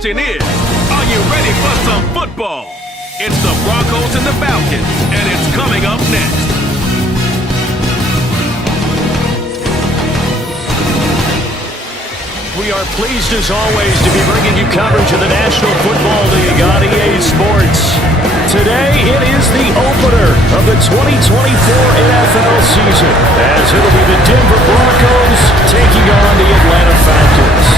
question is, are you ready for some football? It's the Broncos and the Falcons, and it's coming up next. We are pleased as always to be bringing you coverage of the National Football League on EA Sports. Today it is the opener of the 2024 NFL season, as it'll be the Denver Broncos taking on the Atlanta Falcons.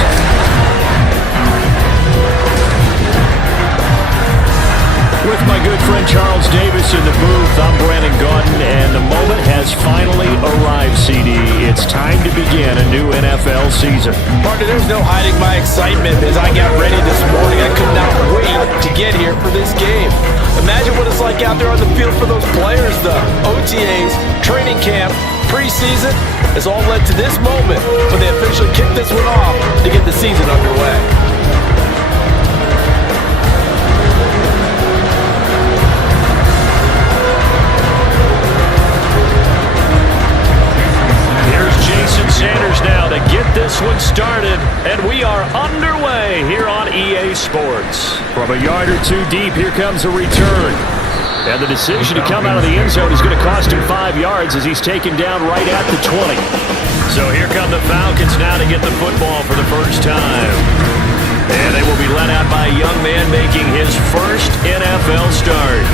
With my good friend Charles Davis in the booth, I'm Brandon Gaudin, and the moment has finally arrived, CD. It's time to begin a new NFL season. Partner, there's no hiding my excitement as I got ready this morning. I could not wait to get here for this game. Imagine what it's like out there on the field for those players, though. OTAs, training camp, preseason has all led to this moment when they officially kick this one off to get the season underway. Sanders now to get this one started, and we are underway here on EA Sports. From a yard or two deep, here comes a return. And the decision to come out of the end zone is going to cost him 5 yards as he's taken down right at the 20. So here come the Falcons now to get the football for the first time. And they will be led out by a young man making his first NFL start.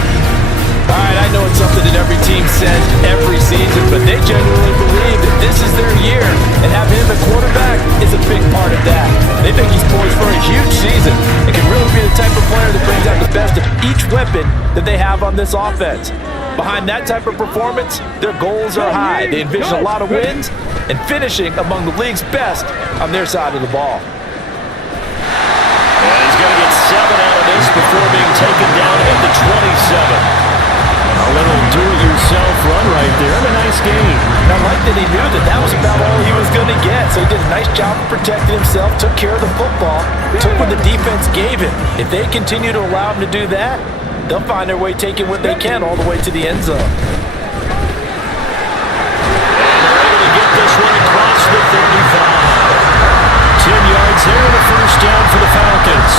All right, I know it's something that every team says every season, but they genuinely believe that this is their year, and having him at quarterback is a big part of that. They think he's poised for a huge season and can really be the type of player that brings out the best of each weapon that they have on this offense. Behind that type of performance, their goals are high. They envision a lot of wins and finishing among the league's best on their side of the ball. And he's going to get 7 out of this before being taken down at the 27. A little do-it-yourself run right there, and a nice game. And I like that he knew that that was about all he was going to get, so he did a nice job of protecting himself, took care of the football, took what the defense gave him. If they continue to allow him to do that, they'll find their way taking what they can all the way to the end zone. And they're able to get this one across the 35. 10 yards there and a first down for the Falcons.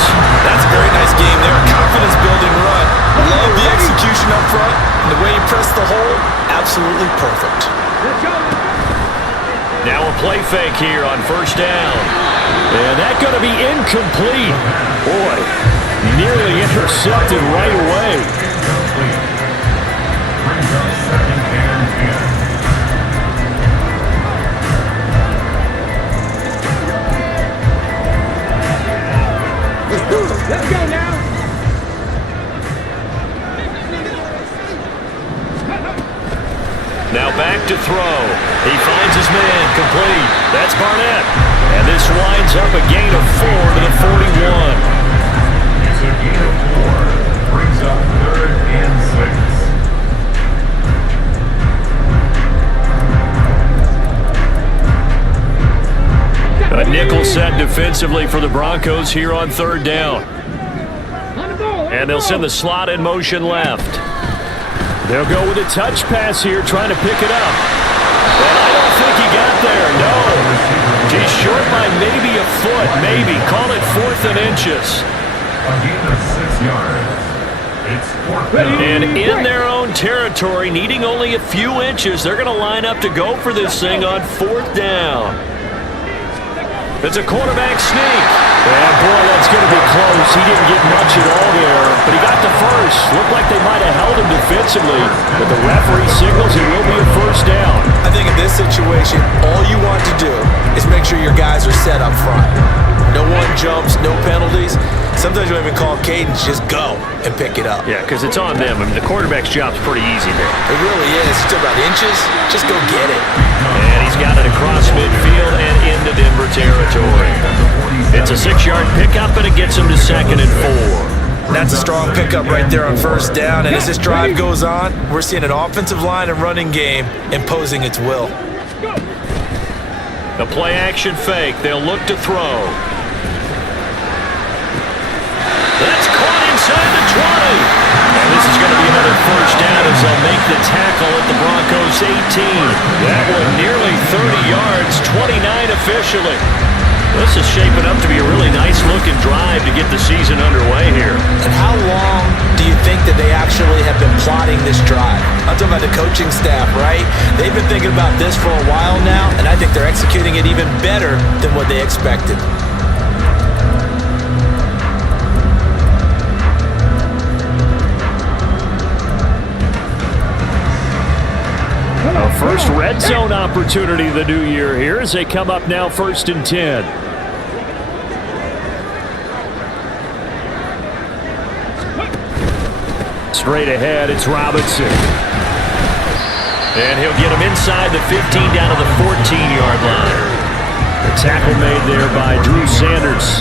That's a very nice game there, a confidence-building run. Love the execution up front, and the way he pressed the hole, absolutely perfect. Now a play fake here on first down. And that's going to be incomplete. Boy, nearly intercepted right away. Let's go now. Now back to throw. He finds his man, complete. That's Barnett. And this winds up a gain of 4 to the 41. It's a gain of 4. Brings up 3rd and 6. A nickel set defensively for the Broncos here on 3rd down. And they'll send the slot in motion left. They'll go with a touch pass here, trying to pick it up. And I don't think he got there, no. He's short by maybe a foot, maybe. Call it 4th and inches. A gain of 6 yards. It's 4th down. And in their own territory, needing only a few inches, they're going to line up to go for this thing on 4th down. It's a quarterback sneak. And boy, that's going to be close. He didn't get much at all there, but he got the first. Looked like they might have held him defensively, but the referee signals it will be a first down. I think in this situation, all you want to do is make sure your guys are set up front. No one jumps, no penalties. Sometimes you even call cadence, just go and pick it up. Yeah, because it's on them. I mean, the quarterback's job's pretty easy there. It really is. Still about inches, just go get it. And he's got it across midfield and into Denver territory. It's a 6-yard pickup, and it gets him to 2nd and 4. That's a strong pickup right there on first down. And as this drive goes on, we're seeing an offensive line and running game imposing its will. The play-action fake. They'll look to throw. That's caught inside the 20. And this is going to be another first down as they'll make the tackle at the Broncos' 18. That one nearly 30 yards, 29 officially. This is shaping up to be a really nice-looking drive to get the season underway here. And how long do you think that they actually have been plotting this drive? I'm talking about the coaching staff, right? They've been thinking about this for a while now, and I think they're executing it even better than what they expected. A first red zone opportunity of the new year here as they come up now 1st and 10. Straight ahead, it's Robinson. And he'll get him inside the 15 down to the 14-yard line. The tackle made there by Drew Sanders.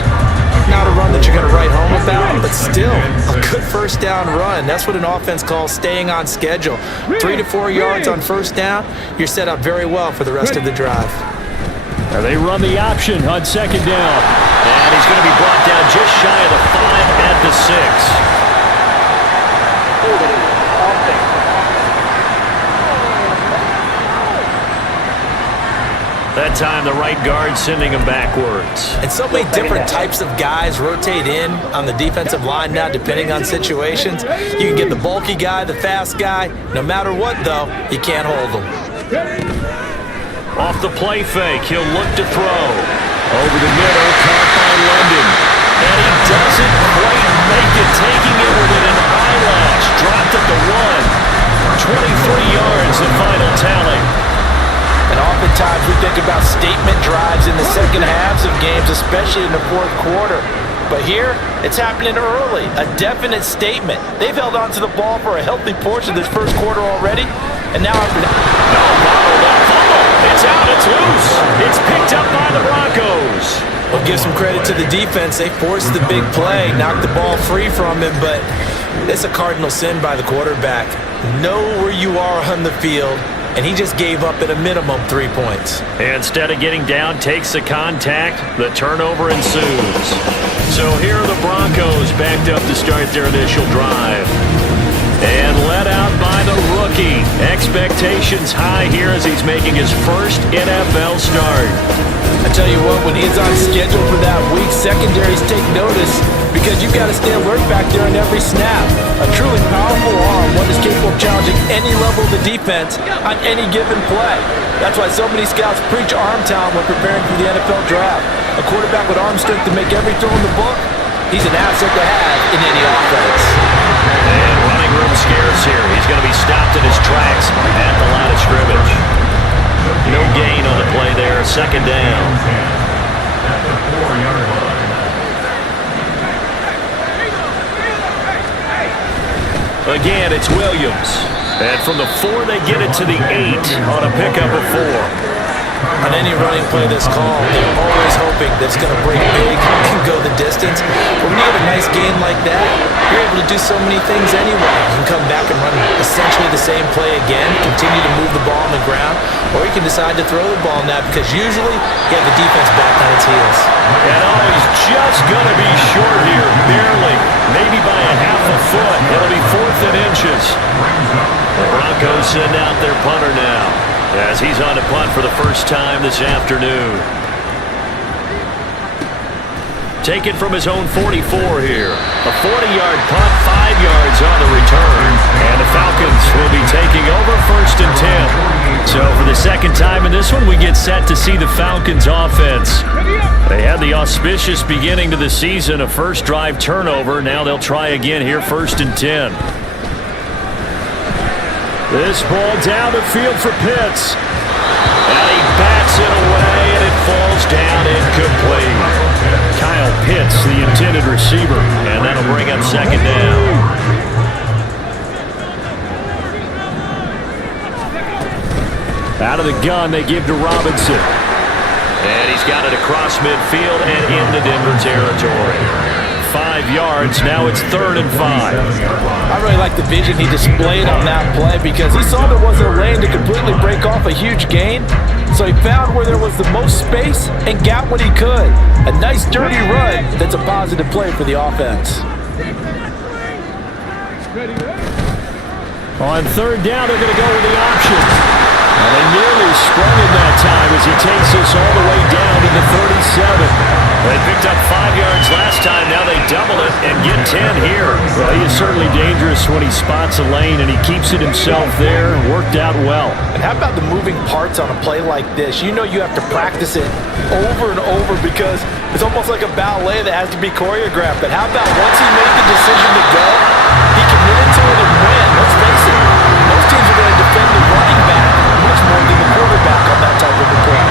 Not a run that you're going to write home about, but still a good first down run. That's what an offense calls staying on schedule. 3 to 4 yards on first down, you're set up very well for the rest of the drive. Now they run the option on 2nd down. And he's going to be brought down just shy of the 5 at the 6. That time, the right guard sending him backwards. And so many different types of guys rotate in on the defensive line now, depending on situations. You can get the bulky guy, the fast guy. No matter what, though, you can't hold them. Off the play fake, he'll look to throw. Over the middle, caught by London. And he doesn't quite make it, taking it within an eyelash. Dropped at the 1. 23 yards, the final tally. And oftentimes we think about statement drives in the second halves of games, especially in the fourth quarter. But here, it's happening early. A definite statement. They've held on to the ball for a healthy portion of this first quarter already. And now after that, it's out, it's loose. It's picked up by the Broncos. We'll give some credit to the defense. They forced the big play, knocked the ball free from him, but it's a cardinal sin by the quarterback. Know where you are on the field. And he just gave up at a minimum 3 points. Instead of getting down, takes the contact. The turnover ensues. So here are the Broncos backed up to start their initial drive. And led out by the rookie. Expectations high here as he's making his first NFL start. I tell you what, when he's on schedule for that week, secondaries take notice because you've got to stay alert back there in every snap. A truly powerful arm, one is capable of challenging any level of the defense on any given play. That's why so many scouts preach arm talent when preparing for the NFL draft. A quarterback with arm strength to make every throw in the book, he's an asset to have in any offense. And running room scarce here. He's going to be stopped in his tracks at the line of scrimmage. No gain on the play there. 2nd down. At the 4-yard line. Again, it's Williams. And from the 4, they get it to the 8 on a pickup of 4. On any running play that's called, they're always hoping that it's going to break big and go the distance. But when you get a nice gain like that, you're able to do so many things anyway. You can come back and run essentially the same play again, continue to move the ball on the ground, or you can decide to throw the ball now because usually you have the defense back on its heels. And he's just going to be short here, barely, maybe by a half a foot. It'll be 4th and inches. The Broncos send out their punter now as he's on to punt for the first time this afternoon. Taken from his own 44 here. A 40-yard punt, 5 yards on the return. And the Falcons will be taking over 1st and 10. So for the second time in this one, we get set to see the Falcons offense. They had the auspicious beginning to the season, a first drive turnover. Now they'll try again here, 1st and 10. This ball down the field for Pitts. And he bats it away, and it falls down incomplete. Kyle Pitts, the intended receiver, and that'll bring up 2nd down. Out of the gun, they give to Robinson. And he's got it across midfield and into Denver territory. 5 yards, now it's 3rd and 5. I really like the vision he displayed on that play because he saw there wasn't a lane to completely break off a huge gain. So he found where there was the most space and got what he could. A nice dirty run that's a positive play for the offense. On 3rd down, they're going to go with the option. And they nearly sprung him that time as he takes us all the way down to the 37. They picked up 5 yards last time. Now they double it and get 10 here. Well, he is certainly dangerous when he spots a lane, and he keeps it himself there. Worked out well. And how about the moving parts on a play like this? You know you have to practice it over and over because it's almost like a ballet that has to be choreographed. But how about once he made the decision to go, he committed to it and win. Let's face it, most teams are going to defend the running back much more than the quarterback on that type of a play.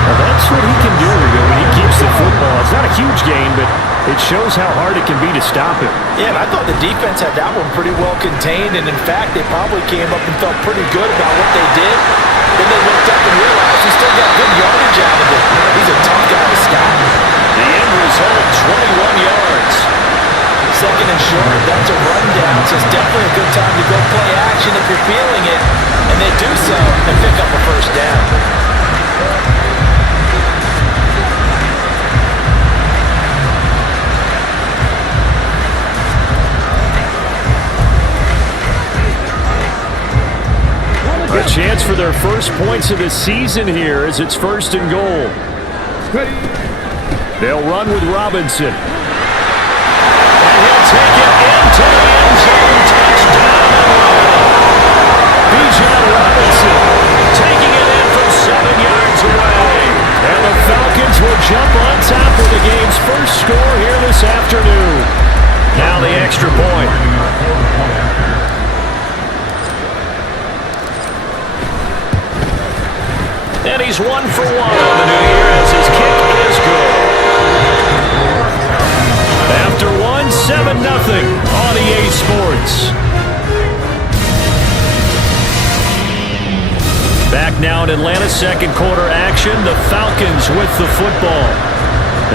Well, that's what he can do when he keeps the football. It's not a huge gain, but it shows how hard it can be to stop him. Yeah, and I thought the defense had that one pretty well contained, and in fact, they probably came up and felt pretty good about what they did. Then they looked up and realized he still got good yardage out of it. He's a tough guy to stop. The end result, 21 yards. Second and short, that's a rundown, so it's definitely a good time to go play action if you're feeling it, and they do so and pick up a first down. A chance for their first points of the season here as it's 1st and goal. They'll run with Robinson. And he'll take it into the end zone. Touchdown. Bijan Robinson taking it in from 7 yards away. And the Falcons will jump on top with the game's first score here this afternoon. Now the extra point. And he's 1 for 1 on the new year as his kick is good. After 7-0 on EA Sports. Back now in Atlanta's second quarter action, the Falcons with the football.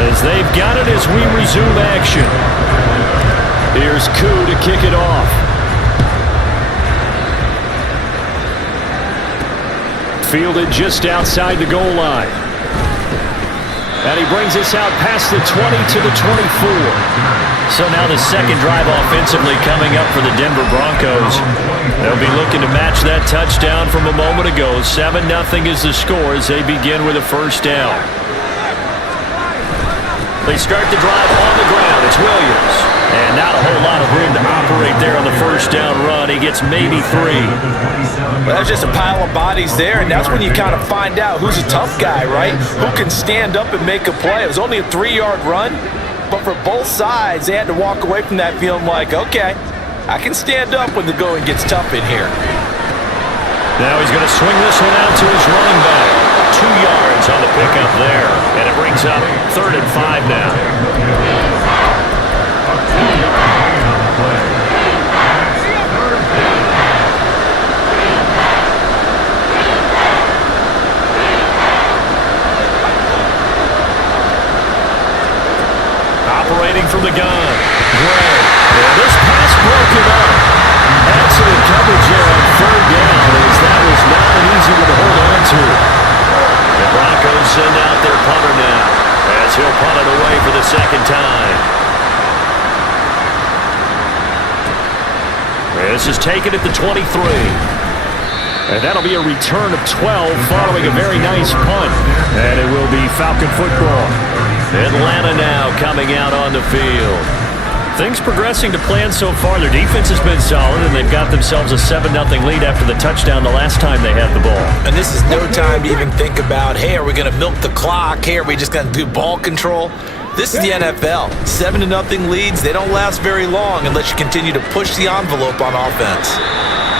As they've got it as we resume action. Here's Koo to kick it off. Fielded just outside the goal line. And he brings us out past the 20 to the 24. So now the second drive offensively coming up for the Denver Broncos. They'll be looking to match that touchdown from a moment ago. 7-0 is the score as they begin with a first down. They start the drive on the ground. It's Williams. And not a whole lot of room to operate there on the first down run. He gets maybe 3. Well, that's just a pile of bodies there, and that's when you kind of find out who's a tough guy, right? Who can stand up and make a play. It was only a 3-yard run, but for both sides, they had to walk away from that feeling like, okay, I can stand up when the going gets tough in here. Now he's going to swing this one out to his running back. 2 yards on the pickup there, and it brings up 3rd and 5 now. Operating from the gun. Gray. Yeah, this pass broken up. Excellent coverage there on 3rd down as that was not an easy one to hold on to. The Broncos send out their punter now as he'll punt it away for the second time. This is taken at the 23. And that'll be a return of 12 following a very nice punt. And it will be Falcon football. Atlanta now coming out on the field. Things progressing to plan so far. Their defense has been solid, and they've got themselves a 7-0 lead after the touchdown the last time they had the ball. And this is no time to even think about, hey, are we going to milk the clock? Hey, are we just going to do ball control? This is the NFL. 7-0 leads, they don't last very long unless you continue to push the envelope on offense.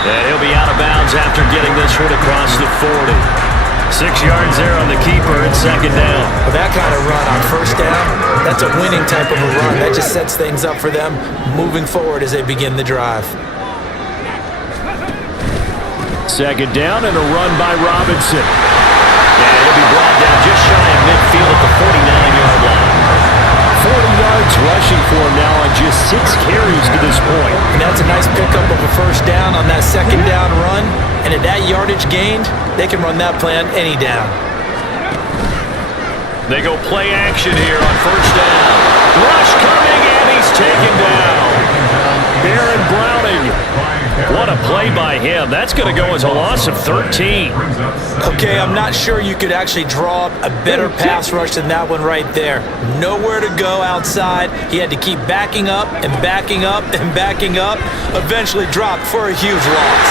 And he'll be out of bounds after getting this one across the 40. 6 yards there on the keeper and second down. With that kind of run on first down, that's a winning type of a run. That just sets things up for them moving forward as they begin the drive. Second down and a run by Robinson. And he'll be brought down just shy of midfield at the 49-yard line. 40 yards rushing for him now on just 6 carries to this point. And that's a nice pickup of a first down on that second down run. And at that yardage gained, they can run that play on any down. They go play action here on first down. Rush coming, and he's taken down. Aaron Browning What a play by him. That's going to go as a loss of 13. Okay, I'm not sure you could actually draw up a better pass rush than that one right there. Nowhere to go outside. He had to keep backing up and backing up and backing up. Eventually dropped for a huge loss.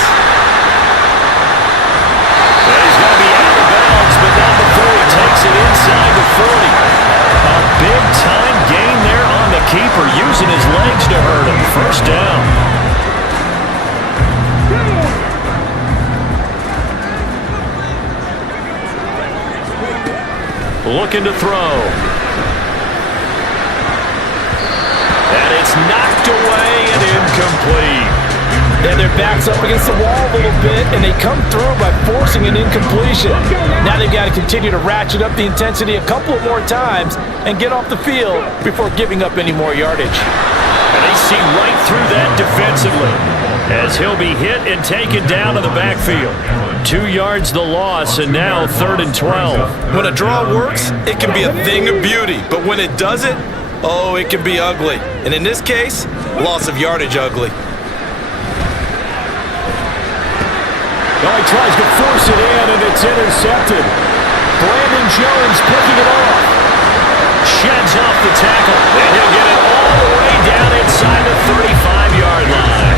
Well, he's going to be out of bounds, but not before he takes it inside the 40. A big-time gain there on the keeper, using his legs to hurt him. First down. Looking to throw. And it's knocked away and incomplete. And their back's up against the wall a little bit, and they come through by forcing an incompletion. Now they've got to continue to ratchet up the intensity a couple of more times and get off the field before giving up any more yardage. And they see right through that defensively as he'll be hit and taken down to the backfield. 2 yards the loss, and now 3rd and 12. When a draw works, it can be a thing of beauty, but when it doesn't, oh, it can be ugly. And in this case, loss of yardage ugly. Oh, he tries to force it in, and it's intercepted. Brandon Jones picking it off. Sheds off the tackle, and he'll get it all the way down inside the 35-yard line.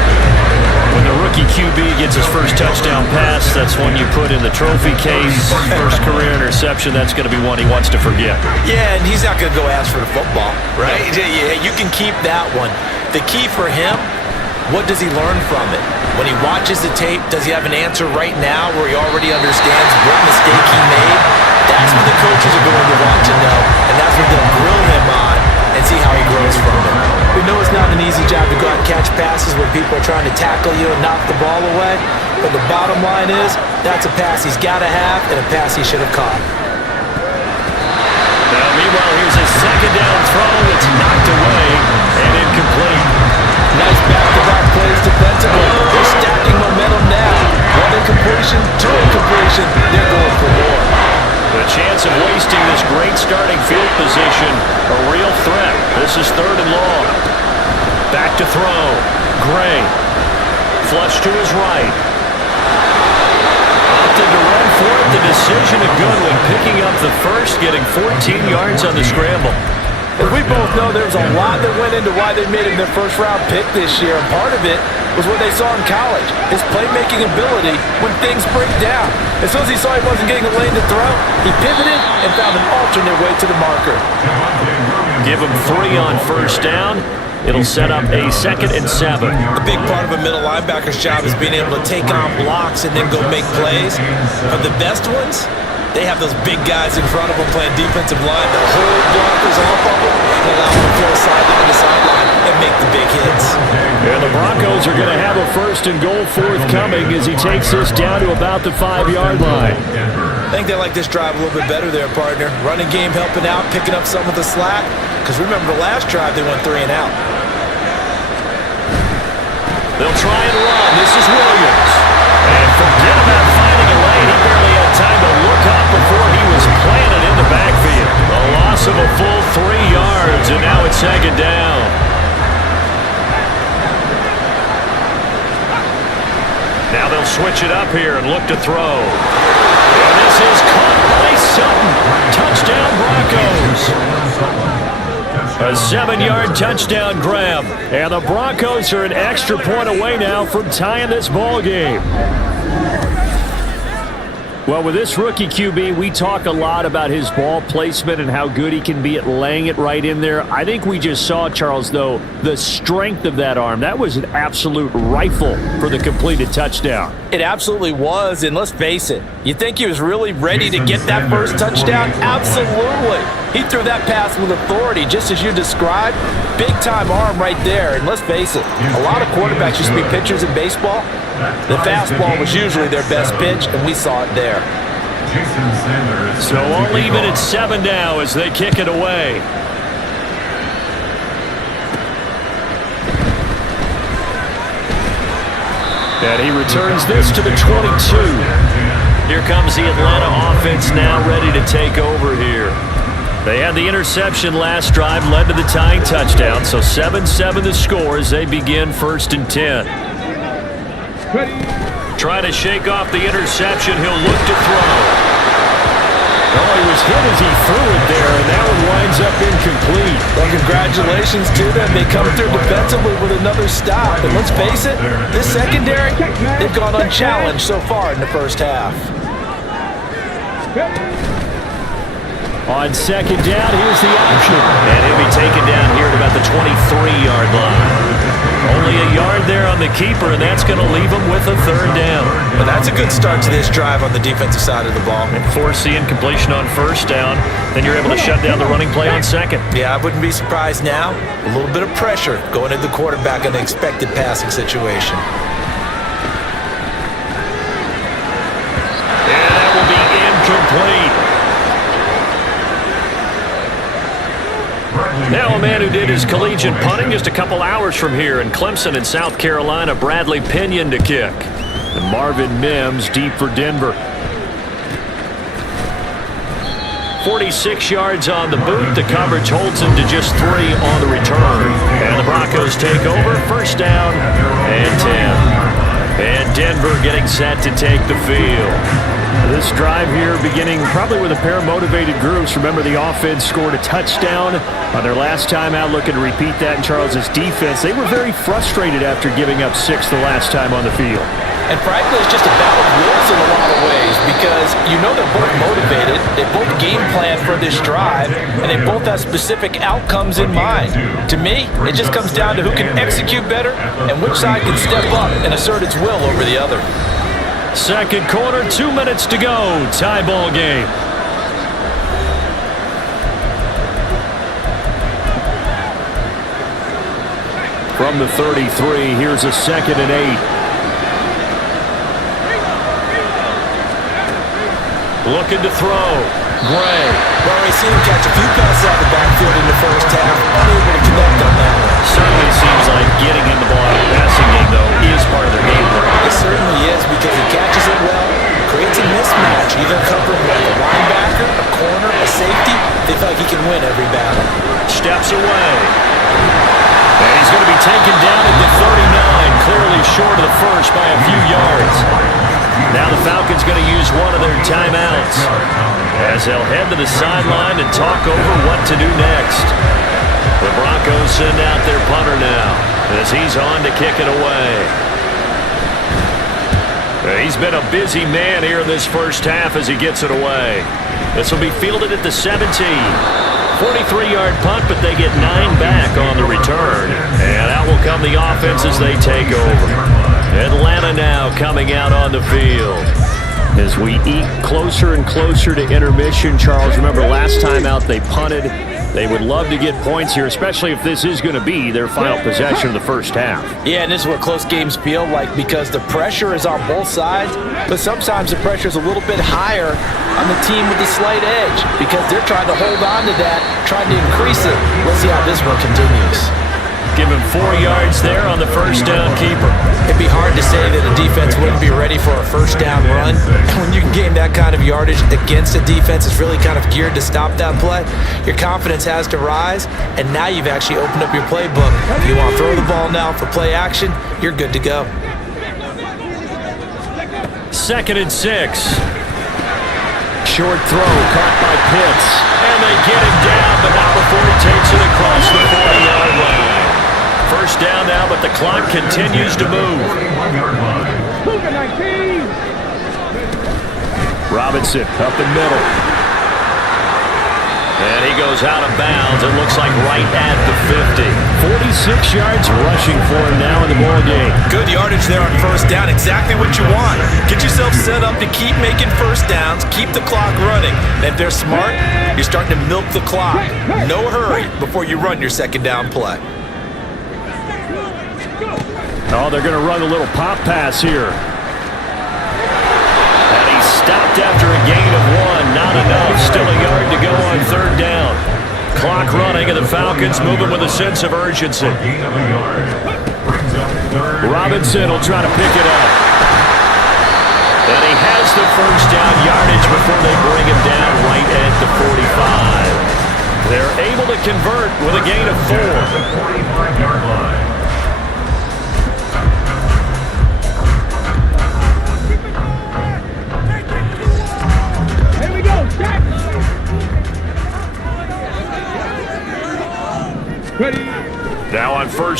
When the rookie QB gets his first touchdown pass, that's one you put in the trophy case. First career interception, that's going to be one he wants to forget. Yeah, and he's not going to go ask for the football, right? Yeah, you can keep that one. The key for him, what does he learn from it? When he watches the tape, does he have an answer right now where he already understands what mistake he made? That's what the coaches are going to want to know, and that's what they'll grill him on and see how he grows from it. We know it's not an easy job to go out and catch passes when people are trying to tackle you and knock the ball away, but the bottom line is that's a pass he's got to have and a pass he should have caught. Now, meanwhile, here's a second down throw that's knocked away and incomplete. Nice back-to-back plays defensively. They're stacking momentum now. One incompletion, two incompletion. They're going for more. The chance of wasting this great starting field position, a real threat. This is 3rd and long. Back to throw. Gray. Flush to his right. Opted to run for it. The decision of Goodwin picking up the first, getting 14 yards on the scramble. As we both know, there's a lot that went into why they made him their first-round pick this year, and part of it was what they saw in college, his playmaking ability when things break down. As soon as he saw he wasn't getting a lane to throw, he pivoted and found an alternate way to the marker. Give him 3 on first down. It'll set up a 2nd and 7. A big part of a middle linebacker's job is being able to take on blocks and then go make plays. But the best ones, they have those big guys in front of them playing defensive line that hold blockers off of them and allow them to throw sideline to sideline and make the big hits. And the Broncos are going to have a 1st and goal forthcoming as he takes this down to about the 5-yard line. I think they like this drive a little bit better there, partner. Running game helping out, picking up some of the slack. Because remember the last drive, they went 3 and out. They'll try and run. This is Williams. And forget about finding a lane. He barely had time to look up before he was planted in the backfield. A loss of a full 3 yards, and now it's 2nd down. Now they'll switch it up here and look to throw. And this is caught by Sutton. Touchdown, Broncos. A 7-yard touchdown grab. And the Broncos are an extra point away now from tying this ball game. Well, with this rookie QB, we talk a lot about his ball placement and how good he can be at laying it right in there. I think we just saw, Charles, though, the strength of that arm. That was an absolute rifle for the completed touchdown. It absolutely was, and let's face it, you think he was really ready to get that first touchdown? Absolutely. He threw that pass with authority, just as you described. Big-time arm right there, and let's face it, a lot of quarterbacks used to be pitchers in baseball. The fastball was usually their best pitch, and we saw it there. So we'll leave it at 7 now as they kick it away. And he returns this to the 22. Here comes the Atlanta offense now ready to take over here. They had the interception last drive, led to the tying touchdown. So 7-7 the score as they begin 1st and 10. Trying to shake off the interception. He'll look to throw. Oh, he was hit as he threw it there, and that one winds up incomplete. Well, congratulations to them. They come through defensively with another stop. And let's face it, this secondary, they've gone unchallenged so far in the first half. On second down, here's the option. And he'll be taken down here at about the 23-yard line. Only a yard there on the keeper, and that's going to leave him with a third down. But that's a good start to this drive on the defensive side of the ball. And force the incompletion on first down. Then you're able to shut down the running play on second. Yeah, I wouldn't be surprised now. A little bit of pressure going into the quarterback in an expected passing situation. And that will be incomplete. Now a man who did his collegiate punting just a couple hours from here in Clemson in South Carolina, Bradley Pinion to kick. And Marvin Mims deep for Denver. 46 yards on the boot. The coverage holds him to just 3 on the return. And the Broncos take over. First down and 10. And Denver getting set to take the field. This drive here beginning probably with a pair of motivated groups. Remember, the offense scored a touchdown on their last time out. Looking to repeat that in Charles's defense. They were very frustrated after giving up 6 the last time on the field. And frankly, it's just a battle of wills in a lot of ways because you know they're both motivated, they both game plan for this drive, and they both have specific outcomes in mind. To me, it just comes down to who can execute better and which side can step up and assert its will over the other. Second quarter, 2 minutes to go. Tie ball game. From the 33, here's a 2nd and 8. Looking to throw. Gray. Well, we've seen him catch a few passes out of the backfield in the first half. Unable to connect on that one. Certainly seems like getting in the ball in the passing game, though, is part of their game plan. It certainly is because he catches it well, creates a mismatch, either covering like a linebacker, a corner, a safety. They feel like he can win every battle. Steps away. And he's going to be taken down at the 39, clearly short of the first by a few yards. Now the Falcons going to use one of their timeouts as they'll head to the sideline and talk over what to do next. The Broncos send out their punter now as he's on to kick it away. He's been a busy man here in this first half as he gets it away. This will be fielded at the 17. 43-yard punt, but they get 9 back on the return. And out will come the offense as they take over. Atlanta now coming out on the field. As we eat closer and closer to intermission, Charles, remember last time out they punted. They would love to get points here, especially if this is going to be their final possession of the first half. Yeah, and this is what close games feel like because the pressure is on both sides, but sometimes the pressure is a little bit higher on the team with the slight edge because they're trying to hold on to that, trying to increase it. Let's see how this one continues. Give him 4 yards there on the first down keeper. It'd be hard to say that a defense wouldn't be ready for a first down run. When you can gain that kind of yardage against a defense that's really kind of geared to stop that play, your confidence has to rise, and now you've actually opened up your playbook. If you want to throw the ball now for play action, you're good to go. 2nd and 6. Short throw caught by Pitts. And they get him down, but not before he takes it across the 40-yard line. First down now, but the clock continues to move. Robinson up the middle. And he goes out of bounds. It looks like right at the 50. 46 yards rushing for him now in the ball game. Good yardage there on first down. Exactly what you want. Get yourself set up to keep making first downs. Keep the clock running. And if they're smart, you're starting to milk the clock. No hurry before you run your second down play. Oh, they're going to run a little pop pass here. And he's stopped after a gain of 1. Not enough. Still a yard to go on third down. Clock running, and the Falcons moving with a sense of urgency. Robinson will try to pick it up. And he has the first down yardage before they bring him down right at the 45. They're able to convert with a gain of 4. 45-yard line.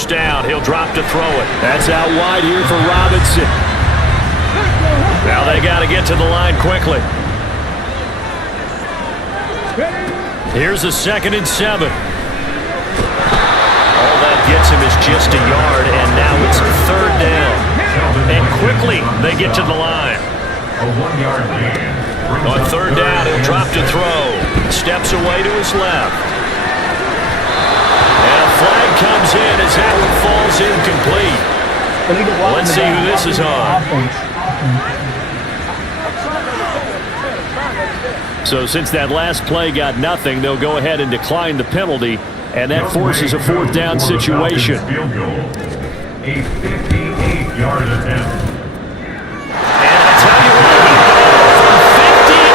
first down. He'll drop to throw it. That's out wide here for Robinson. Now they got to get to the line quickly. Here's a 2nd and 7. All that gets him is just a yard, and now it's 3rd down. And quickly they get to the line. A 1-yard gain. On 3rd down, he'll drop to throw. Steps away to his left. And a flag comes in as that one falls incomplete. Let's see who this is on. So since that last play got nothing, they'll go ahead and decline the penalty, and that forces a 4th down situation. Field goal. A 58-yard attempt. And I tell you what, from 58,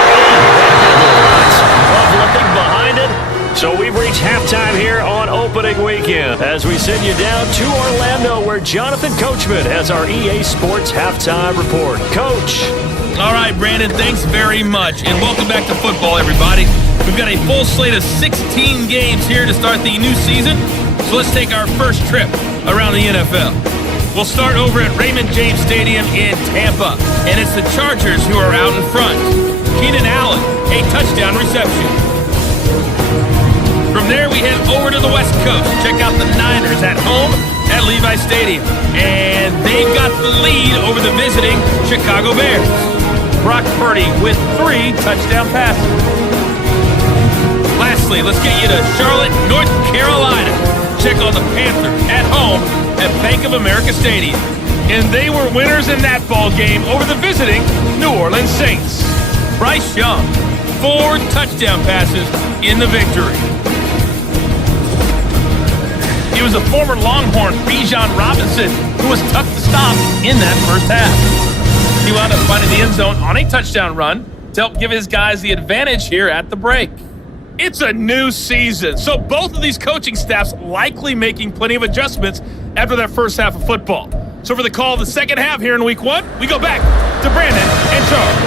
of looking behind it. So we've reached halftime here on opening weekend as we send you down to Orlando, where Jonathan Coachman has our EA Sports halftime report. Coach. All right, Brandon, thanks very much. And welcome back to football, everybody. We've got a full slate of 16 games here to start the new season. So let's take our first trip around the NFL. We'll start over at Raymond James Stadium in Tampa. And it's the Chargers who are out in front. Keenan Allen, a touchdown reception. From there, we head over to the West Coast. Check out the Niners at home at Levi Stadium. And they've got the lead over the visiting Chicago Bears. Brock Purdy with 3 touchdown passes. Lastly, let's get you to Charlotte, North Carolina. Check on the Panthers at home at Bank of America Stadium. And they were winners in that ball game over the visiting New Orleans Saints. Bryce Young, 4 touchdown passes in the victory. It was a former Longhorn, Bijan Robinson, who was tough to stop in that first half. He wound up finding the end zone on a touchdown run to help give his guys the advantage here at the break. It's a new season, so both of these coaching staffs likely making plenty of adjustments after that first half of football. So for the call of the second half here in Week 1, we go back to Brandon and Charles.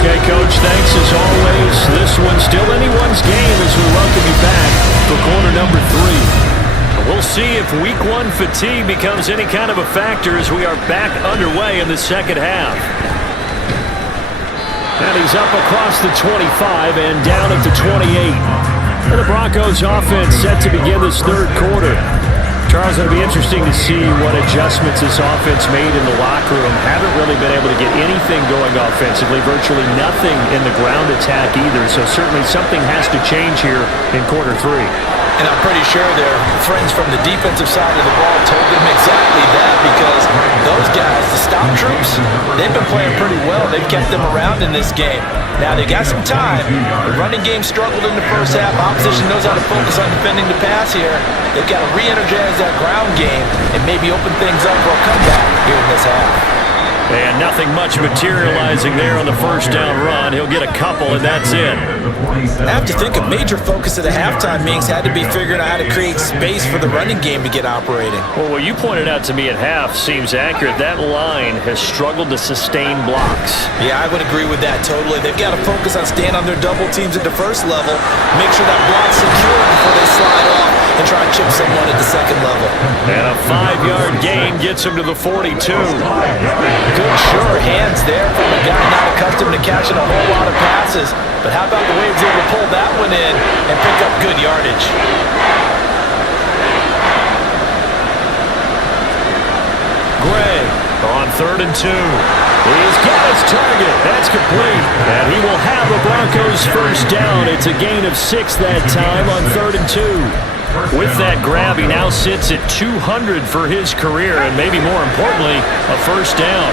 Okay, Coach, thanks as always. This one's still anyone's game as we welcome you back for quarter number 3. We'll see if Week 1 fatigue becomes any kind of a factor as we are back underway in the second half. And he's up across the 25 and down at the 28. And the Broncos offense set to begin this 3rd quarter. Charles, it'll be interesting to see what adjustments this offense made in the locker room. Haven't really been able to get anything going offensively, virtually nothing in the ground attack either. So certainly something has to change here in quarter 3. And I'm pretty sure their friends from the defensive side of the ball told them exactly that, because those guys, the stop troops, they've been playing pretty well. They've kept them around in this game. Now, they got some time. The running game struggled in the first half. Opposition knows how to focus on defending the pass here. They've got to re-energize that ground game and maybe open things up for a comeback here in this half. And nothing much materializing there on the first down run. He'll get a couple, and that's it. I have to think a major focus of the halftime meetings had to be figuring out how to create space for the running game to get operating. Well, what you pointed out to me at half seems accurate. That line has struggled to sustain blocks. Yeah, I would agree with that totally. They've got to focus on staying on their double teams at the first level, make sure that block's secure before they slide off and try and chip someone at the second level. And a 5-yard gain gets him to the 42. Good, sure hands there from a guy not accustomed to catching a whole lot of passes. But how about the way he was able to pull that one in and pick up good yardage? Gray on 3rd and 2. He's got his target. That's complete. And he will have the Broncos first down. It's a gain of 6 that time on 3rd and 2. With that grab, he now sits at 200 for his career, and maybe more importantly, a first down.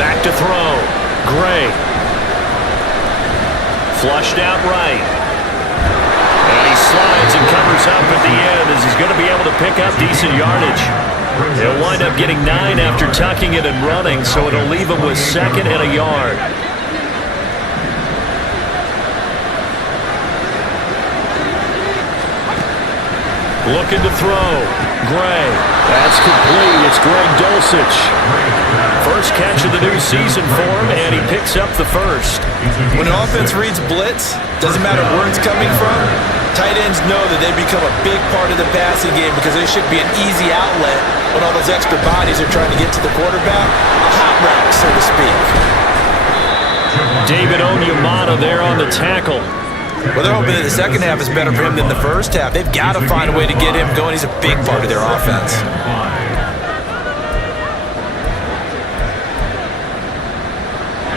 Back to throw. Gray. Flushed out right. And he slides and covers up at the end as he's going to be able to pick up decent yardage. He'll wind up getting 9 after tucking it and running, so it'll leave him with 2nd and a yard. Looking to throw. Gray. That's complete. It's Greg Dulcich. First catch of the new season for him, and he picks up the first. When an offense reads blitz, doesn't matter where it's coming from, tight ends know that they become a big part of the passing game because they should be an easy outlet when all those extra bodies are trying to get to the quarterback. A hot route, so to speak. David Onyemata there on the tackle. Well, they're hoping that the second half is better for him than the first half. They've got to find a way to get him going. He's a big part of their offense.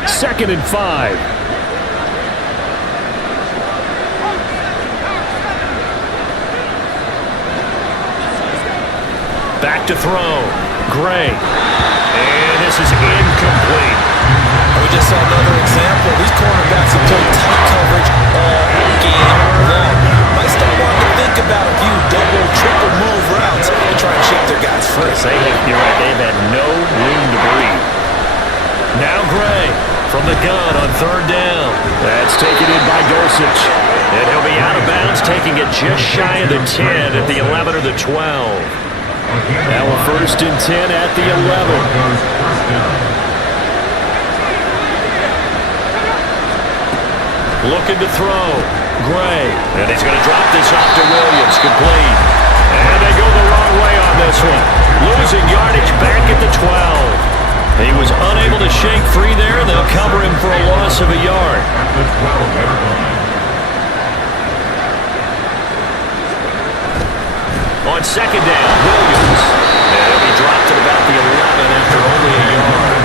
Second and 5. Back to throw. Gray. And this is incomplete. We just saw another example. These cornerbacks have played tight coverage all game long. Might start wanting to think about a few double, triple move routes and try and shake their guys free. You're right. They've had no room to breathe. Now Gray from the gun on third down. That's taken in by Dulcich. And he'll be out of bounds, taking it just shy of the 10 at the 11 or the 12. Now a 1st and 10 at the 11. Looking to throw. Gray. And he's going to drop this off to Williams. Complete. And they go the wrong way on this one. Losing yardage back at the 12. He was unable to shake free there. They'll cover him for a loss of a yard. On second down, Williams. And he dropped at about the 11 after only a yard.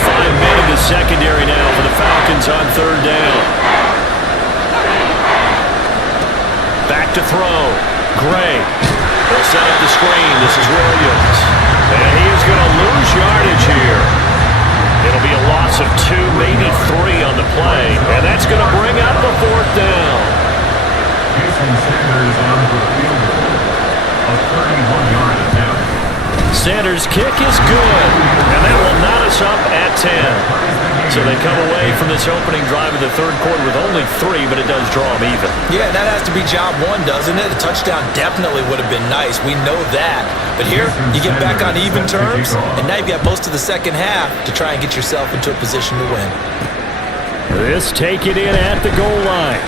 5 men in the secondary now for the Falcons on third down. Back to throw. Gray. They'll set up the screen. This is Williams. And he's going to lose yardage here. It'll be a loss of 2, maybe 3 on the play. And that's going to bring up the 4th down. Sanders on for a field goal. A 31-yard attempt. Sanders' kick is good. And that will knot us up at 10. So they come away from this opening drive of the third quarter with only 3, but it does draw them even. Yeah, that has to be job one, doesn't it? A touchdown definitely would have been nice. We know that. But here, you get back on even terms, and now you've got most of the second half to try and get yourself into a position to win. This taken in at the goal line.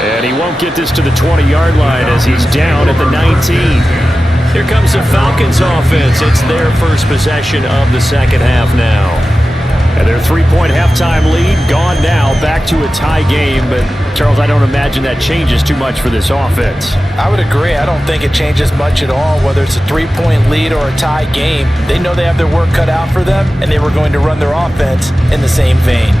And he won't get this to the 20-yard line as he's down at the 19. Here comes the Falcons offense. It's their first possession of the second half now. And their 3-point halftime lead gone now, back to a tie game. But, Charles, I don't imagine that changes too much for this offense. I would agree. I don't think it changes much at all, whether it's a 3-point lead or a tie game. They know they have their work cut out for them, and they were going to run their offense in the same vein.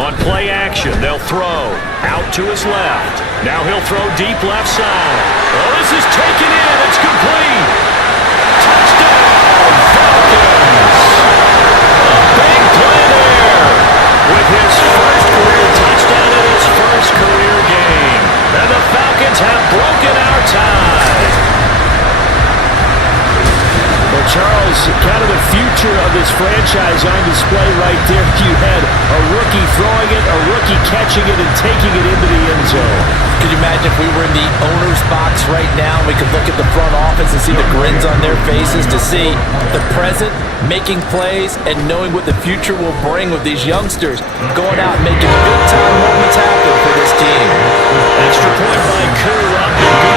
On play action, they'll throw out to his left. Now he'll throw deep left side. Oh, this is taken in. It's complete. Touchdown, Falcons. A big play there with his first career touchdown in his first career game. And the Falcons have broken our tie. Well, Charles, kind of the future of this franchise on display right there. You had a rookie throwing it, a rookie catching it, and taking it into the end zone. Could you imagine if we were in the owner's box right now, we could look at the front office and see the grins on their faces to see the present, making plays, and knowing what the future will bring with these youngsters going out and making big-time moments happen for this team. Extra point by Koo up and go.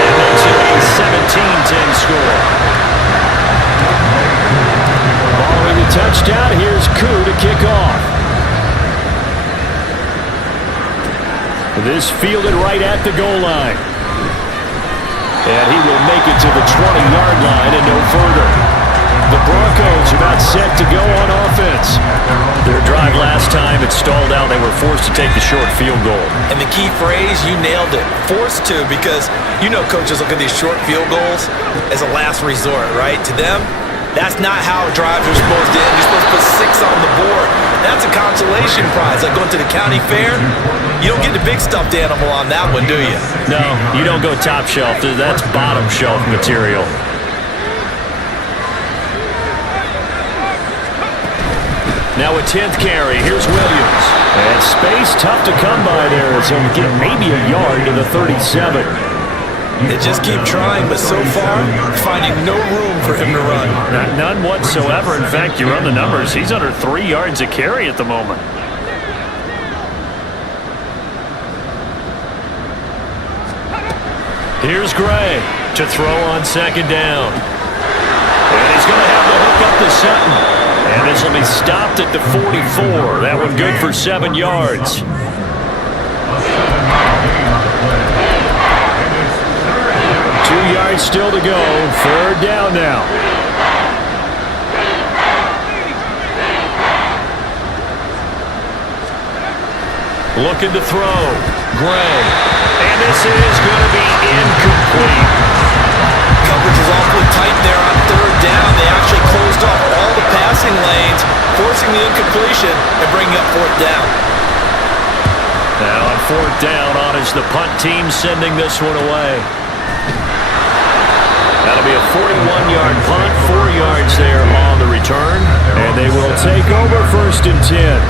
And that makes it a 17-10 score. Following the touchdown, here's Koo to kick off. This fielded right at the goal line. And he will make it to the 20-yard line and no further. The Broncos about set to go on offense. Their drive last time, it stalled out. They were forced to take the short field goal. And the key phrase, you nailed it. Forced to, because you know coaches look at these short field goals as a last resort, right? To them, that's not how drives are supposed to end. You're supposed to put 6 on the board. That's a consolation prize. Like going to the county fair, you don't get the big stuffed animal on that one, do you? No, you don't go top shelf. That's bottom shelf material. Now a 10th carry. Here's Williams. And space tough to come by there. So get maybe a yard to the 37. They just keep trying, but so far, finding no room for him to run. None whatsoever. In fact, you run the numbers. He's under 3 yards a carry at the moment. Here's Gray to throw on second down. And he's going to have the hook up to Sutton. And this will be stopped at the 44. That one good for 7 yards. 2 yards still to go. 3rd down now. Looking to throw. Gray. And this is going to be incomplete. Coverage is awfully tight there on 3rd down. They actually closed off all the passing lanes, forcing the incompletion and bringing up 4th down. Now on 4th down, on is the punt team sending this one away. That'll be a 41-yard punt, 4 yards there on the return, and they will take over 1st and 10.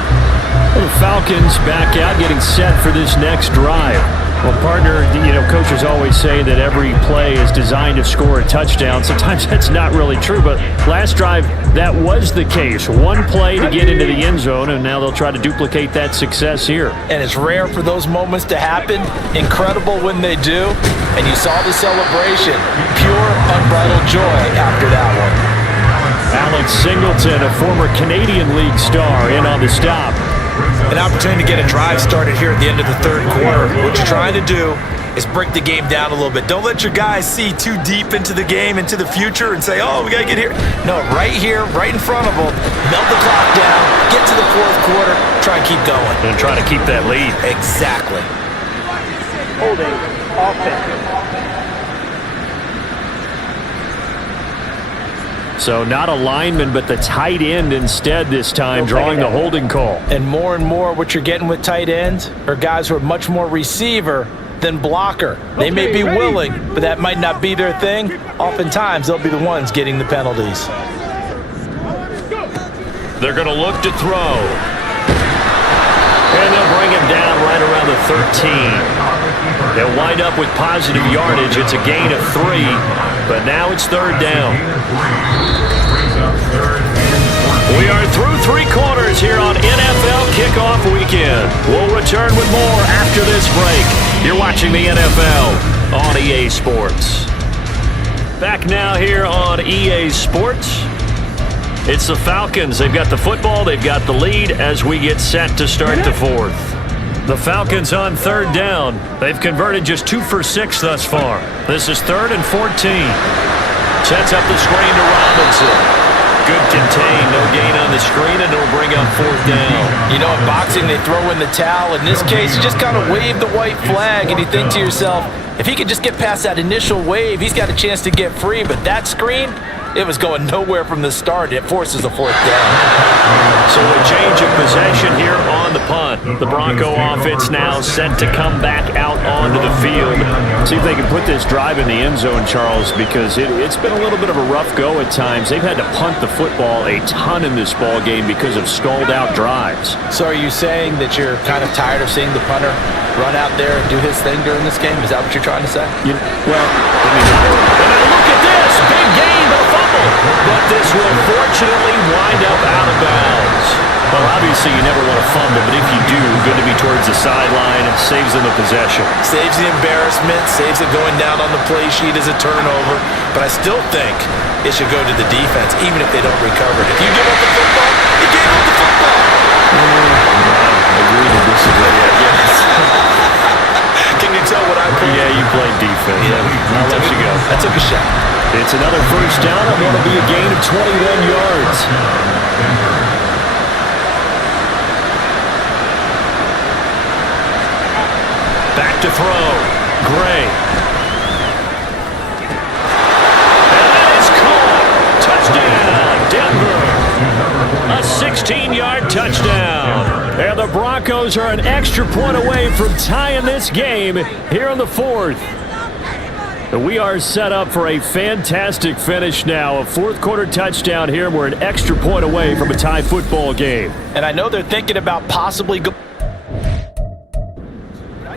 Well, the Falcons back out, getting set for this next drive. Well, partner, coaches always say that every play is designed to score a touchdown. Sometimes that's not really true, but last drive, that was the case. One play to get into the end zone, and now they'll try to duplicate that success here. And it's rare for those moments to happen. Incredible when they do. And you saw the celebration. Pure, unbridled joy after that one. Alex Singleton, a former Canadian League star, in on the stop. An opportunity to get a drive started here at the end of the 3rd quarter. What you're trying to do is break the game down a little bit. Don't let your guys see too deep into the game, into the future, and say, oh, we got to get here. No, right here, right in front of them, melt the clock down, get to the 4th quarter, try and keep going. And try to keep that lead. Exactly. Holding offense. So not a lineman, but the tight end instead this time, drawing the holding call. And more what you're getting with tight ends are guys who are much more receiver than blocker. They may be willing, but that might not be their thing. Oftentimes, they'll be the ones getting the penalties. They're going to look to throw. And they'll bring him down right around the 13. They'll wind up with positive yardage. It's a gain of 3, but now it's 3rd down. We are through 3 quarters here on NFL Kickoff Weekend. We'll return with more after this break. You're watching the NFL on EA Sports. Back now here on EA Sports. It's the Falcons. They've got the football. They've got the lead as we get set to start the 4th. The Falcons on 3rd down. They've converted just 2 for 6 thus far. This is 3rd and 14. Sets up the screen to Robinson. Good contain, no gain on the screen, and it'll bring up 4th down. You know, in boxing, they throw in the towel. In this case, you just kind of wave the white flag, and you think to yourself, if he could just get past that initial wave, he's got a chance to get free. But that screen, it was going nowhere from the start. It forces a 4th down. So a change of possession here on the punt. The Bronco offense now set to come back out onto the field. See if they can put this drive in the end zone, Charles, because it's been a little bit of a rough go at times. They've had to punt the football a ton in this ball game because of stalled-out drives. So are you saying that you're kind of tired of seeing the punter run out there and do his thing during this game? Is that what you're trying to say? Well, I mean, look at this. Big gain, but a fumble. But this will fortunately wind up out of bounds. Well, obviously you never want to fumble, but if you do, good to be towards the sideline. It saves them the possession. Saves the embarrassment, saves it going down on the play sheet as a turnover. But I still think it should go to the defense, even if they don't recover it. If you give up the football, you gave up the football. Agree to disagree, I guess. Can you tell what I played? Yeah, you played defense. Yeah, I'll let you go. I took a shot. It's another 1st down. It's going to be a gain of 21 yards. Back to throw. Gray. And that is caught. Touchdown, Denver. A 16-yard touchdown. And the Broncos are an extra point away from tying this game here in the 4th. We are set up for a fantastic finish now. A fourth quarter touchdown here. We're an extra point away from a tie football game. And I know they're thinking about possibly I'd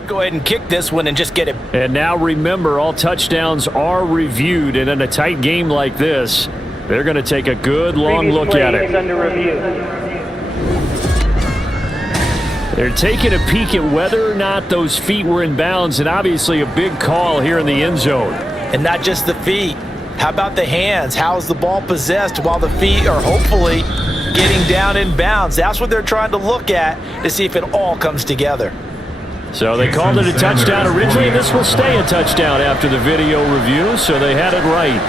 go ahead and kick this one and just get it. And now remember, all touchdowns are reviewed. And in a tight game like this, they're going to take a good long look at it. Under review. They're taking a peek at whether or not those feet were in bounds, and obviously a big call here in the end zone. And not just the feet. How about the hands? How is the ball possessed while the feet are hopefully getting down in bounds? That's what they're trying to look at to see if it all comes together. So they called it a touchdown originally, and this will stay a touchdown after the video review, so they had it right.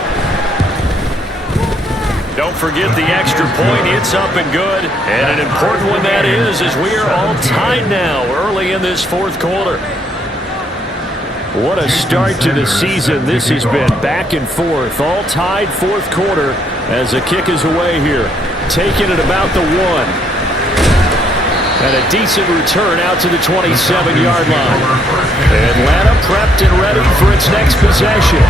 Don't forget the extra point. It's up and good. And an important one that is, as we are all tied now early in this fourth quarter. What a start to the season this has been. Back and forth. All tied fourth quarter as the kick is away here. Taking it about the 1. And a decent return out to the 27-yard line. Atlanta prepped and ready for its next possession.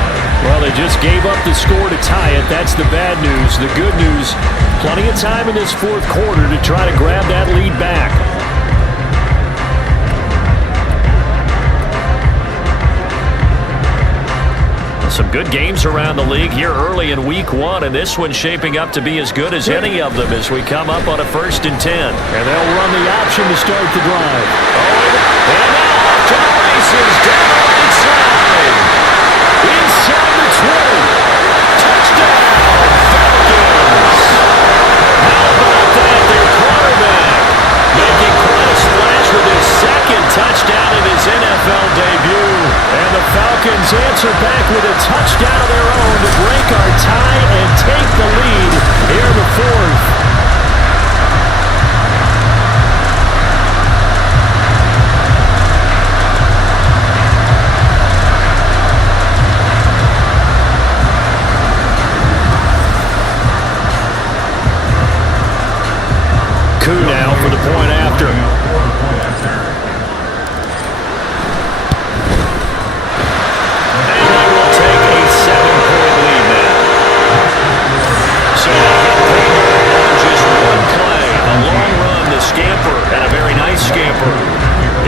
Well, they just gave up the score to tie it. That's the bad news. The good news, plenty of time in this fourth quarter to try to grab that lead back. Some good games around the league here early in week 1, and this one's shaping up to be as good as any of them as we come up on a 1st and 10. And they'll run the option to start the drive. And now off to the races down the right side. Inside the 20. Touchdown, Falcons. How about that? Their quarterback making quite a splash with his 2nd touchdown of his NFL debut. And the Falcons answer back with a touchdown of their own to break our tie and take the lead here in the 4th. Coup now for the point after. And they will take a 7-point lead now. So just one play, a long run, the scamper, and a very nice scamper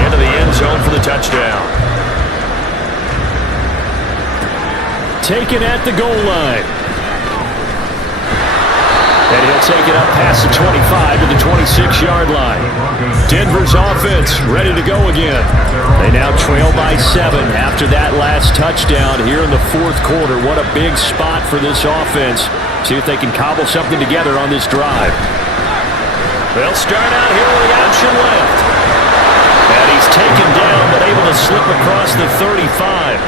into the end zone for the touchdown. Taken at the goal line. And he'll take it up past the 25 to the 26-yard line. Denver's offense ready to go again. They now trail by 7 after that last touchdown here in the fourth quarter. What a big spot for this offense. See if they can cobble something together on this drive. They'll start out here with the option left. And he's taken down, but able to slip across the 35.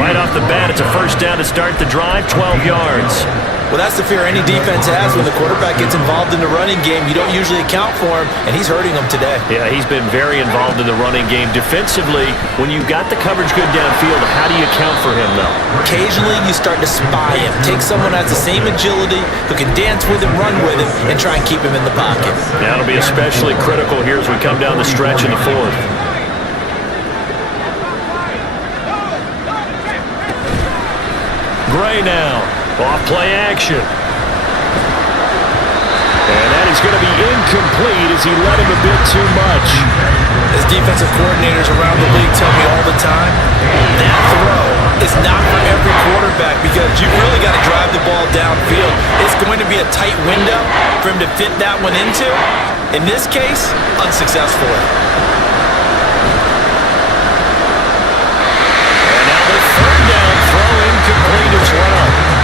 Right off the bat, it's a first down to start the drive, 12 yards. Well, that's the fear any defense has when the quarterback gets involved in the running game. You don't usually account for him, and he's hurting them today. Yeah, he's been very involved in the running game. Defensively, when you've got the coverage good downfield, how do you account for him, though? Occasionally, you start to spy him. Take someone who has the same agility, who can dance with him, run with him, and try and keep him in the pocket. That'll be especially critical here as we come down the stretch in the 4th. Gray now. Off play action. And that is going to be incomplete as he led him a bit too much. As defensive coordinators around the league tell me all the time, that throw is not for every quarterback because you really got to drive the ball downfield. It's going to be a tight window for him to fit that one into. In this case, unsuccessfully. And now the 3rd down throw incomplete as well.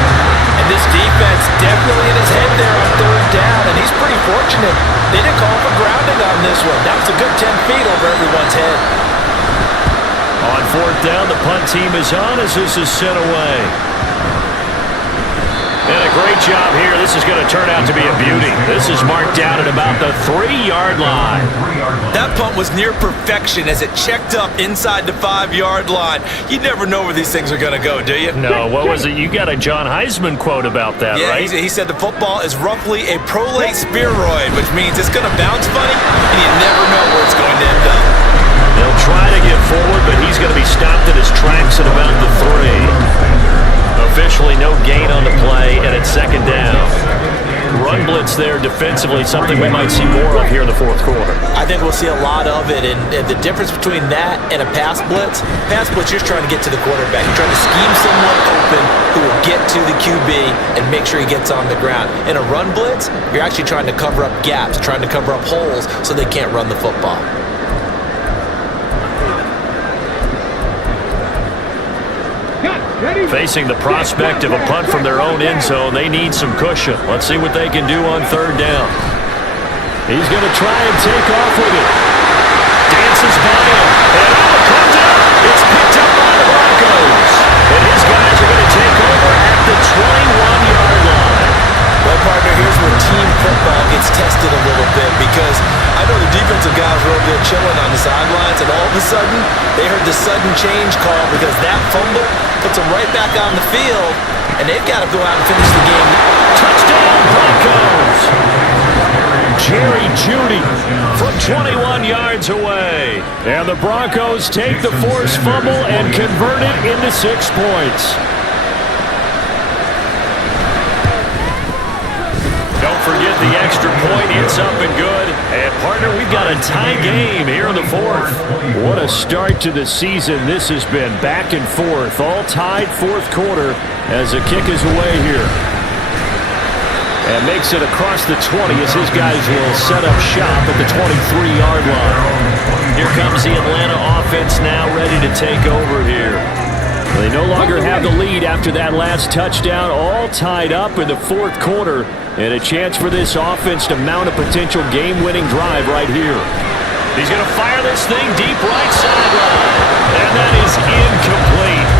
And this defense definitely in his head there on 3rd down, and he's pretty fortunate. They didn't call for grounding on this one. That was a good 10 feet over everyone's head. On 4th down, the punt team is on as this is sent away. And a great job here. This is going to turn out to be a beauty. This is marked down at about the 3-yard line. That punt was near perfection as it checked up inside the 5-yard line. You never know where these things are going to go, do you? No, what was it? You got a John Heisman quote about that, right? Yeah, he said the football is roughly a prolate spheroid, which means it's going to bounce funny, and you never know where it's going to end up. They'll try to get forward, but he's going to be stopped in his tracks at about the 3. second down. Run blitz there defensively, something we might see more of here in the fourth quarter. I think we'll see a lot of it, and the difference between that and a pass blitz, you're just trying to get to the quarterback. You're trying to scheme someone open who will get to the QB and make sure he gets on the ground. In a run blitz, you're actually trying to cover up gaps, trying to cover up holes so they can't run the football. Facing the prospect of a punt from their own end zone, they need some cushion. Let's see what they can do on third down. He's going to try and take off with it. Dances by him, and out it comes out. It's picked up by the Broncos. And his guys are going to take over at the 21-yard line. Well, partner, here's where team football gets tested a little bit, because I know the defensive guys were over there chilling on the sidelines, and all of a sudden, they heard the sudden change call because that fumble puts them right back on the field, and they've got to go out and finish the game. Touchdown, Broncos! Jerry Jeudy from 21 yards away. And the Broncos take the forced fumble and convert it into 6 points. Don't forget the extra point. It's up and good. And, partner, we've got a tie game here in the fourth. What a start to the season this has been. Back and forth, all tied fourth quarter as the kick is away here. And makes it across the 20 as his guys will set up shop at the 23-yard line. Here comes the Atlanta offense now ready to take over here. They no longer have the lead after that last touchdown, all tied up in the fourth quarter, and a chance for this offense to mount a potential game-winning drive right here. He's going to fire this thing deep right sideline, and that is incomplete.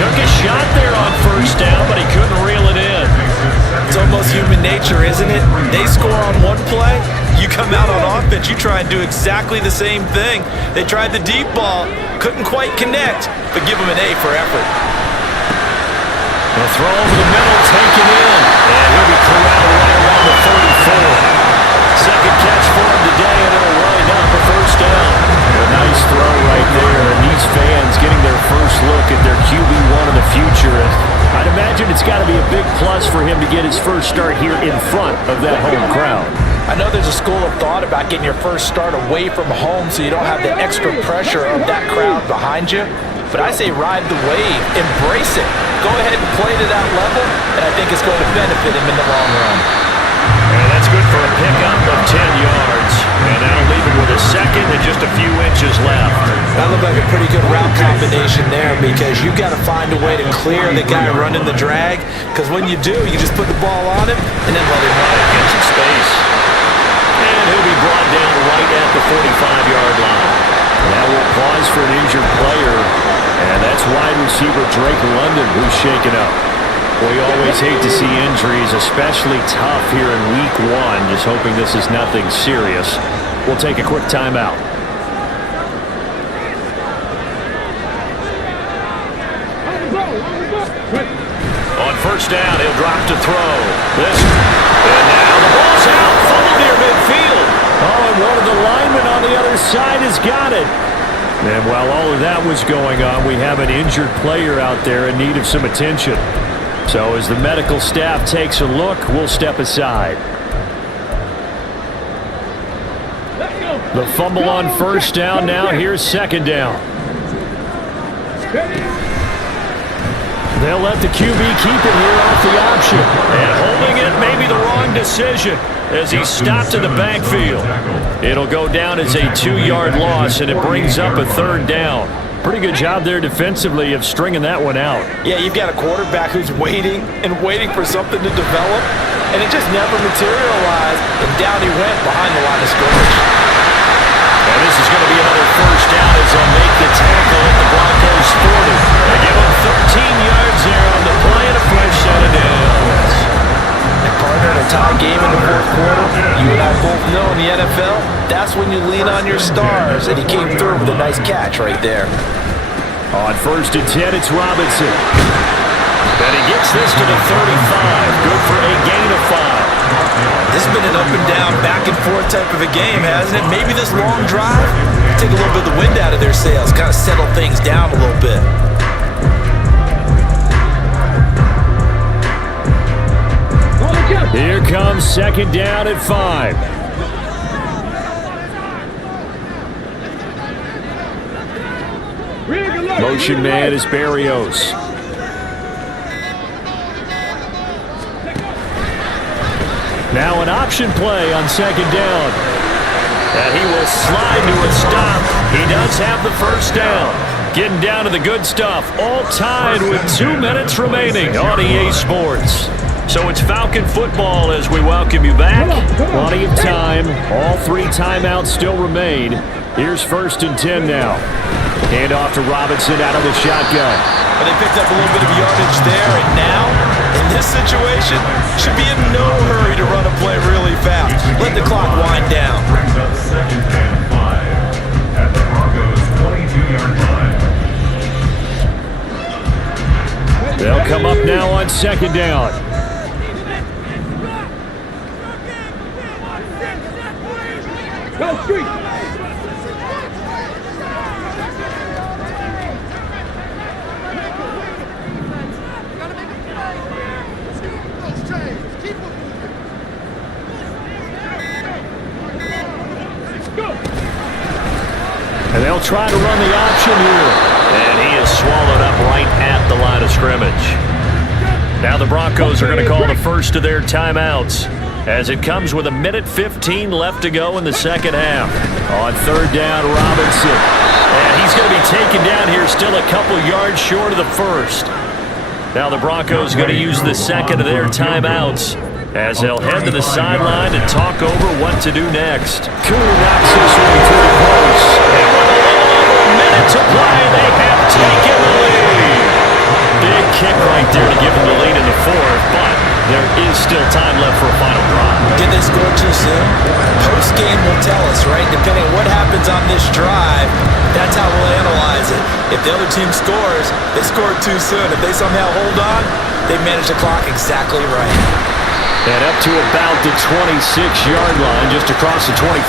Took a shot there on first down, but he couldn't reel it in. It's almost human nature, isn't it? They score on one play, you come out on offense, you try and do exactly the same thing. They tried the deep ball, couldn't quite connect, but give them an A for effort. They'll throw over the middle, taken in, and he'll be corralled right around the 34. Second catch for him today, and it'll wind up a first down. A nice throw right there, and these fans getting their first look at their QB1 of the future. I'd imagine it's got to be a big plus for him to get his first start here in front of that home crowd. I know there's a school of thought about getting your first start away from home so you don't have the extra pressure of that crowd behind you. But I say ride the wave, embrace it. Go ahead and play to that level, and I think it's going to benefit him in the long run. And that's good for a pickup of 10 yards. And that'll leave him with a second and just a few inches left. That looked like a pretty good route combination there, because you've got to find a way to clear the guy running the drag. Because when you do, you just put the ball on him and then let him run it. Get some space. And he'll be brought down right at the 45-yard line. Now we'll pause for an injured player. And that's wide receiver Drake London, who's shaken up. We always hate to see injuries, especially tough here in week 1. Just hoping this is nothing serious. We'll take a quick timeout. On first down, he'll drop to throw. And now the ball's out, fumbled near midfield. Oh, and one of the linemen on the other side has got it. And while all of that was going on, we have an injured player out there in need of some attention. So as the medical staff takes a look, we'll step aside. The fumble on first down now. Here's second down. They'll let the QB keep it here off the option. And holding it may be the wrong decision as he's stopped in the backfield. It'll go down as a 2-yard loss, and it brings up a third down. Pretty good job there defensively of stringing that one out. Yeah, you've got a quarterback who's waiting and waiting for something to develop, and it just never materialized, and down he went behind the line of scrimmage. And this is going to be another first down as they'll make the tackle at the Broncos 40. They give him 13 yards there on the play and a fresh set of downs. And partner, in a tie game in the fourth quarter, you and I both know in the NFL, that's when you lean on your stars, and he came through with a nice catch right there. On first and 10, it's Robinson. And he gets this to the 35. Good for a gain of 5. This has been an up and down, back and forth type of a game, hasn't it? Maybe this long drive take a little bit of the wind out of their sails, kind of settle things down a little bit. Here comes second down at 5. Motion man is Berrios. Now an option play on second down. And he will slide to a stop. He does have the first down. Getting down to the good stuff. All tied with 2 minutes remaining on EA Sports. So it's Falcon football as we welcome you back. Plenty of time. All 3 timeouts still remain. Here's 1st and 10 now. Hand off to Robinson out of the shotgun. But they picked up a little bit of yardage there, and now, in this situation, should be in no hurry to run a play really fast. Let the clock wind down. Brings up 2nd and 5 at the Broncos' 22-yard line. They'll come up now on second down. Go, Street! And they'll try to run the option here. And he is swallowed up right at the line of scrimmage. Now the Broncos are going to call the first of their timeouts as it comes with 1:15 left to go in the second half. On third down, Robinson. And he's going to be taken down here still a couple yards short of the first. Now the Broncos are going to use the second of their timeouts as they'll head to the sideline and talk over what to do next. Cooler knocks this one through the post. And with a little over a minute to play, they have taken the lead. Big kick right there to give them the lead in the fourth, but there is still time left for a final drive. Did they score too soon? Post-game will tell us, right? Depending on what happens on this drive, that's how we'll analyze it. If the other team scores, they scored too soon. If they somehow hold on, they manage the clock exactly right. And up to about the 26-yard line, just across the 25.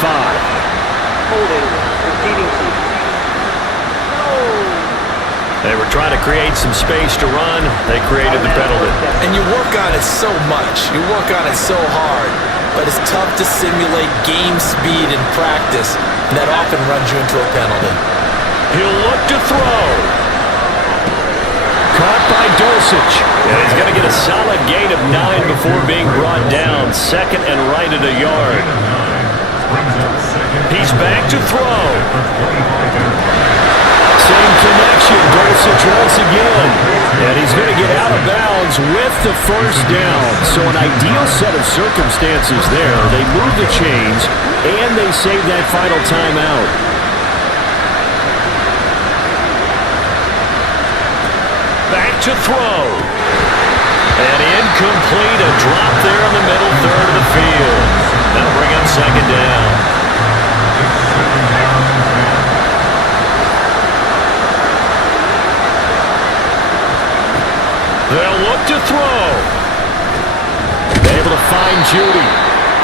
Holding. Repeating. They were trying to create some space to run. They created the penalty. And you work on it so much. You work on it so hard. But it's tough to simulate game speed in practice. And that often runs you into a penalty. He'll look to throw. Caught by Dulcich. And he's going to get a solid gain of 9 before being brought down. Second and right at a yard. He's back to throw. Same connection. Dulcich once again. And he's going to get out of bounds with the first down. So an ideal set of circumstances there. They move the chains, and they save that final timeout. Back to throw. And incomplete. A drop there in the middle third of the field. That'll bring up second down. They'll look to throw. Able to find Judy.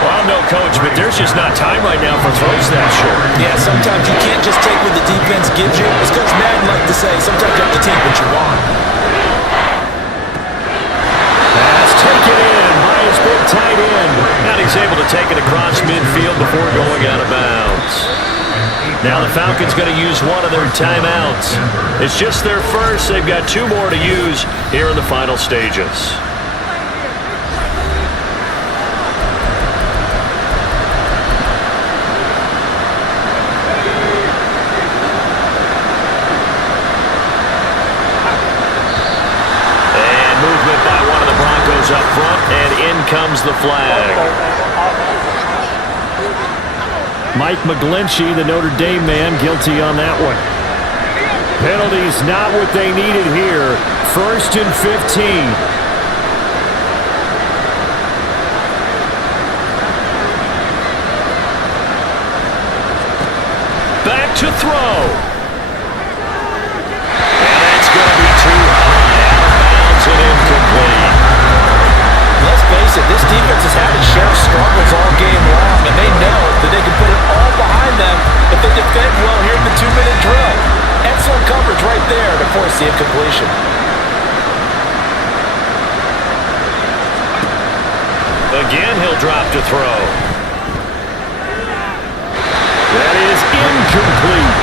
Well, I'm no coach, but there's just not time right now for throws that short. Yeah, sometimes you can't just take what the defense gives you. As Coach Madden likes to say, sometimes you have to take what you want. Pass taken in by his big tight end. And he's able to take it across midfield before going out of bounds. Now the Falcons going to use one of their timeouts. It's just their first. They've got 2 more to use here in the final stages. And movement by one of the Broncos up front, and in comes the flag. Mike McGlinchey, the Notre Dame man, guilty on that one. Penalties not what they needed here. 1st and 15. Back to throw. And that's going to be too high. Out of bounds and incomplete. Let's face it, this defense has had its share of struggles all game long, and they know that they can put it all behind them if they defend well here in the 2-minute drill. Excellent coverage right there to force the incompletion. Again, he'll drop to throw. That is incomplete.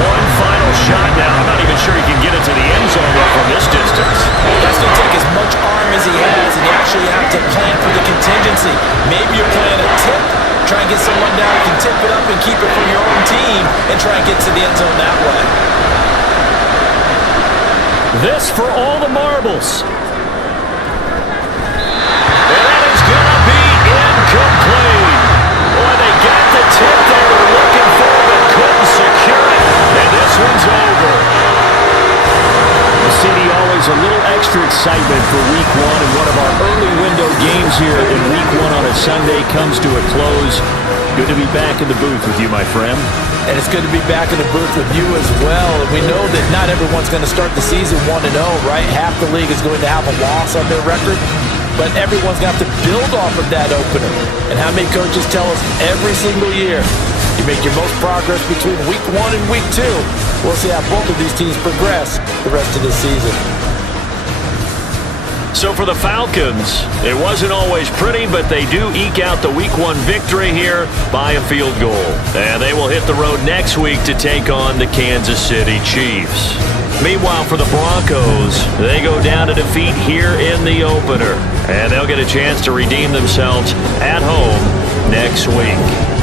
One final shot now. I'm not even sure he can get into the end zone from this distance. That's going to take as much arm as he has, and you actually have to plan for the contingency. Maybe you're playing a tip, try and get someone down who can tip it up and keep it for your own team and try and get to the end zone that way. This for all the marbles. And that is going to be incomplete. Boy, they got the tip they were looking for but couldn't secure it. And this one's over. CD, always a little extra excitement for Week 1, and one of our early window games here in Week 1 on a Sunday comes to a close. Good to be back in the booth with you, my friend. And it's good to be back in the booth with you as well. And we know that not everyone's going to start the season 1-0, right? Half the league is going to have a loss on their record. But everyone's going to have to build off of that opener. And how many coaches tell us every single year, you make your most progress between Week 1 and Week 2. We'll see how both of these teams progress the rest of the season. So for the Falcons, it wasn't always pretty, but they do eke out the Week 1 victory here by a field goal. And they will hit the road next week to take on the Kansas City Chiefs. Meanwhile, for the Broncos, they go down to defeat here in the opener. And they'll get a chance to redeem themselves at home next week.